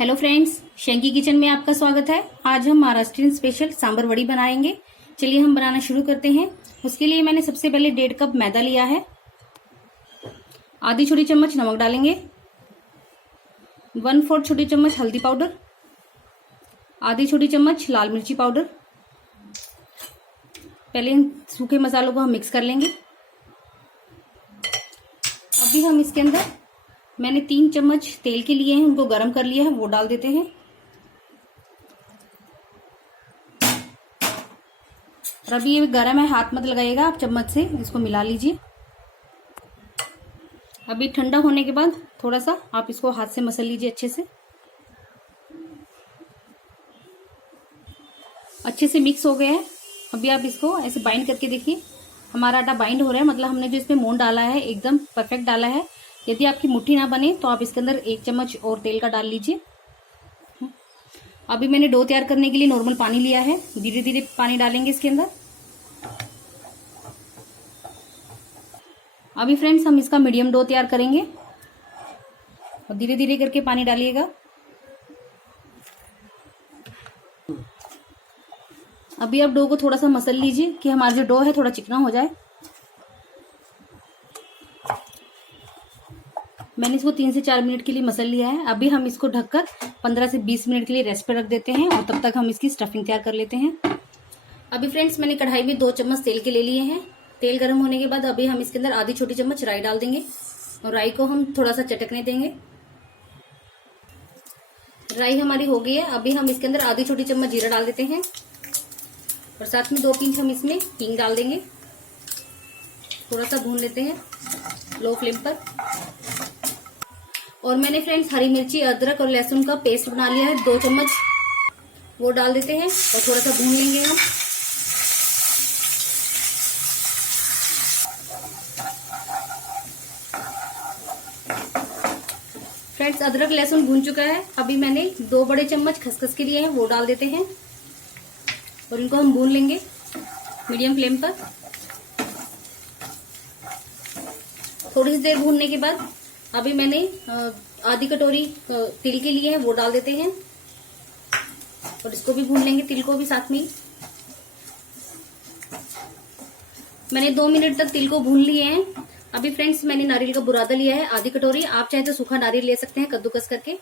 Hello friends, शेंकी kitchen में आपका स्वागत है। आज हम महाराष्ट्रियन स्पेशल सांबर वड़ी बनाएंगे। चलिए हम बनाना शुरू करते हैं। उसके लिए मैंने सबसे पहले 1.5 कप मैदा लिया है। आधी छोटी चम्मच नमक डालेंगे, 1/4 छोटी चम्मच हल्दी पाउडर, आधी छोटी चम्मच लाल मिर्ची पाउडर। पहले इन सूखे मसालों को हम मिक्स कर लेंगे। अभी हम इसके अंदर मैंने 3 चम्मच तेल के लिए हैं, उनको गर्म कर लिया है, वो डाल देते हैं। और अभी ये गर्म है, हाथ मत लगाइएगा, आप चम्मच से इसको मिला लीजिए। अभी ठंडा होने के बाद थोड़ा सा आप इसको हाथ से मसल लीजिए अच्छे से मिक्स हो गया है। अभी आप इसको ऐसे बाइंड करके देखिए, हमारा आटा बाइंड हो रहा है, मतलब हमने जो इसमें मोंड डाला है एकदम परफेक्ट डाला है। यदि आपकी मुट्ठी ना बने तो आप इसके अंदर 1 चम्मच और तेल का डाल लीजिए। अभी मैंने डो तैयार करने के लिए नॉर्मल पानी लिया है, धीरे धीरे पानी डालेंगे इसके अंदर। अभी फ्रेंड्स हम इसका मीडियम डो तैयार करेंगे और धीरे धीरे करके पानी डालिएगा। अभी आप डो को थोड़ा सा मसल लीजिए कि हमारा जो डो है थोड़ा चिकना हो जाए। मैंने इसको 3 से 4 मिनट के लिए मसल लिया है। अभी हम इसको ढककर 15 से 20 मिनट के लिए रेस्ट पे रख देते हैं और तब तक हम इसकी स्टफिंग तैयार कर लेते हैं। अभी फ्रेंड्स मैंने कढ़ाई में 2 चम्मच तेल के ले लिए हैं। तेल गर्म होने के बाद अभी हम इसके अंदर आधी छोटी चम्मच राई डाल देंगे और राई को हम थोड़ा सा चटकने देंगे। राई हमारी हो गई है। अभी हम इसके अंदर आधी छोटी चम्मच जीरा डाल देते हैं और साथ में 2 पिंच हम इसमें हींग डाल देंगे। थोड़ा सा भून लेते हैं लो फ्लेम पर। और मैंने फ्रेंड्स हरी मिर्ची, अदरक और लहसुन का पेस्ट बना लिया है, 2 चम्मच, वो डाल देते हैं और थोड़ा सा भून लेंगे हम। फ्रेंड्स अदरक लहसुन भून चुका है। अभी मैंने 2 बड़े चम्मच खसखस के लिए हैं, वो डाल देते हैं और इनको हम भून लेंगे मीडियम फ्लेम पर। थोड़ी सी देर भूनने के बाद अभी मैंने आधी कटोरी तिल के लिए है, वो डाल देते हैं और इसको भी भून लेंगे, तिल को भी साथ में। मैंने 2 मिनट तक तिल को भून लिए हैं। अभी फ्रेंड्स मैंने नारियल का बुरादा लिया है आधी कटोरी, आप चाहे तो सूखा नारियल ले सकते हैं कद्दूकस करके।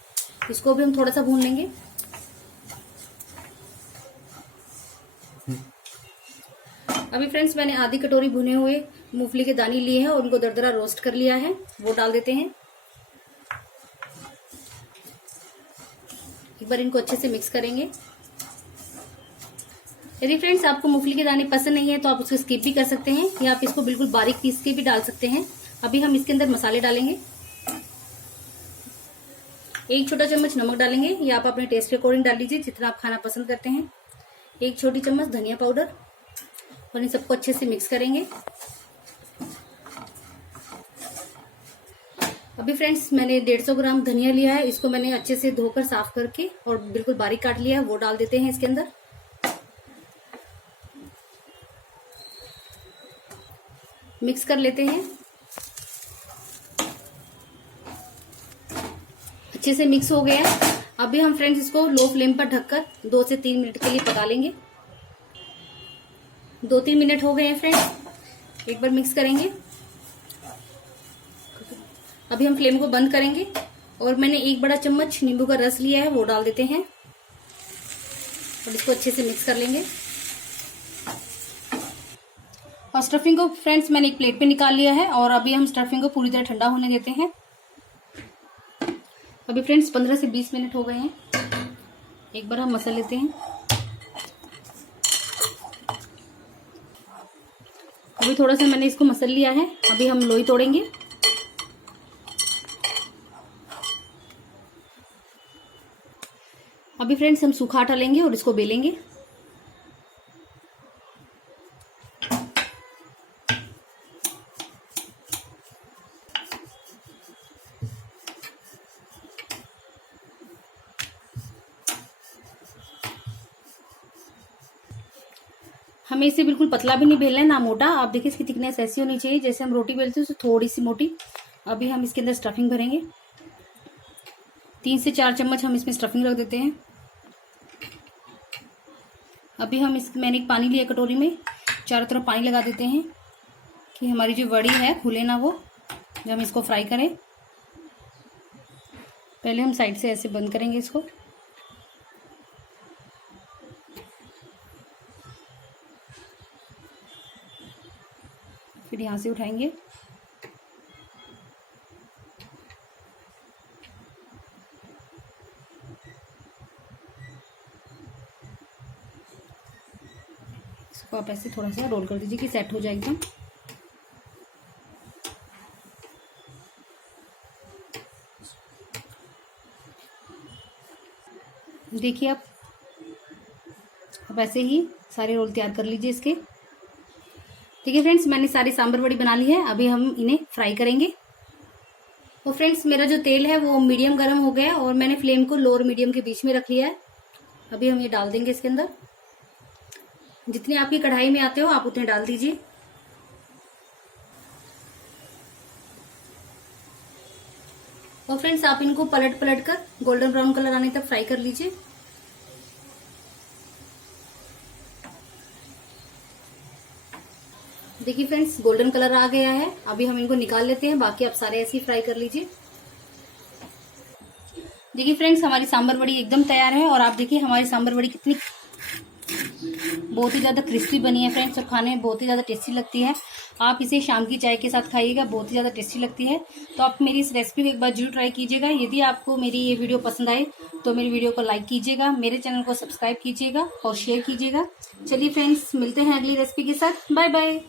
इसको भी हम थोड़ा सा भून लेंगे। अभी फ्रेंड्स मैंने आधी कटोरी भुने हुए मूंगफली के दाने लिए हैं और उनको दरदरा रोस्ट कर लिया है, वो डाल देते हैं। एक बार इनको अच्छे से मिक्स करेंगे। यदि फ्रेंड्स आपको मूंगफली के दाने पसंद नहीं है तो आप उसको स्किप भी कर सकते हैं या आप इसको बिल्कुल बारीक पीस के भी डाल सकते हैं। अभी हम इसके अंदर मसाले डालेंगे। 1 छोटा चम्मच नमक डालेंगे, या आप अपने टेस्ट के अकॉर्डिंग डाल लीजिए जितना आप खाना पसंद करते हैं। 1 छोटी चम्मच धनिया पाउडर और इन सबको अच्छे से मिक्स करेंगे। अभी फ्रेंड्स मैंने 150 ग्राम धनिया लिया है, इसको मैंने अच्छे से धोकर साफ करके और बिल्कुल बारीक काट लिया है, वो डाल देते हैं इसके अंदर। मिक्स कर लेते हैं। अच्छे से मिक्स हो गया है। अभी हम फ्रेंड्स इसको लो फ्लेम पर ढककर 2 से 3 मिनट के लिए पका लेंगे। 2-3 मिनट हो गए हैं फ्रेंड्स, एक बार मिक्स करेंगे। अभी हम फ्लेम को बंद करेंगे और मैंने 1 बड़ा चम्मच नींबू का रस लिया है, वो डाल देते हैं और इसको अच्छे से मिक्स कर लेंगे। और स्टफिंग को फ्रेंड्स मैंने एक प्लेट पे निकाल लिया है और अभी हम स्टफिंग को पूरी तरह ठंडा होने देते हैं। अभी फ्रेंड्स 15 से 20 मिनट हो गए हैं, एक बार हम मसल लेते हैं। अभी थोड़ा सा मैंने इसको मसल लिया है। अभी हम लोई तोड़ेंगे। अभी फ्रेंड्स हम सूखा आटा लेंगे और इसको बेलेंगे। हमें इसे बिल्कुल पतला भी नहीं बेलना है ना मोटा। आप देखिए इसकी थिकनेस ऐसी होनी चाहिए जैसे हम रोटी बेलते हैं उससे थोड़ी सी मोटी। अभी हम इसके अंदर स्टफिंग भरेंगे। 3 से 4 चम्मच हम इसमें स्टफिंग रख देते हैं। अभी हम मैंने एक पानी लिया कटोरी में, चारों तरफ पानी लगा देते हैं कि हमारी जो वड़ी है खुले ना वो, जब हम इसको फ्राई करें। पहले हम साइड से ऐसे बंद करेंगे इसको, फिर यहाँ से उठाएंगे। इसको आप ऐसे थोड़ा सा रोल कर दीजिए कि सेट हो जाए एकदम। देखिए आप ऐसे ही सारे रोल तैयार कर लीजिए इसके। ठीक है फ्रेंड्स, मैंने सारी सांभर वड़ी बना ली है। अभी हम इन्हें फ्राई करेंगे। तो फ्रेंड्स, मेरा जो तेल है वो मीडियम गर्म हो गया और मैंने फ्लेम को लोअर मीडियम के बीच में रख लिया है। अभी हम ये डाल देंगे इसके अंदर। जितने आपकी कढ़ाई में आते हो आप उतने डाल दीजिए। और फ्रेंड्स, आप इनको पलट पलट कर गोल्डन ब्राउन कलर आने तक फ्राई कर लीजिए। देखिए फ्रेंड्स, गोल्डन कलर आ गया है। अभी हम इनको निकाल लेते हैं, बाकी आप सारे ऐसे ही फ्राई कर लीजिए। देखिए फ्रेंड्स, हमारी सांभर वड़ी एकदम तैयार है। और आप देखिए हमारी सांभर वड़ी कितनी बहुत ही ज्यादा क्रिस्पी बनी है फ्रेंड्स, और खाने में बहुत ही ज्यादा टेस्टी लगती है। आप इसे शाम की चाय के साथ खाइएगा, बहुत ही ज्यादा टेस्टी लगती है। तो आप मेरी इस रेसिपी को एक बार जरूर ट्राई कीजिएगा। यदि आपको मेरी ये वीडियो पसंद आए तो मेरी वीडियो को लाइक कीजिएगा, मेरे चैनल को सब्सक्राइब कीजिएगा और शेयर कीजिएगा। चलिए फ्रेंड्स, मिलते हैं अगली रेसिपी के साथ। Bye bye.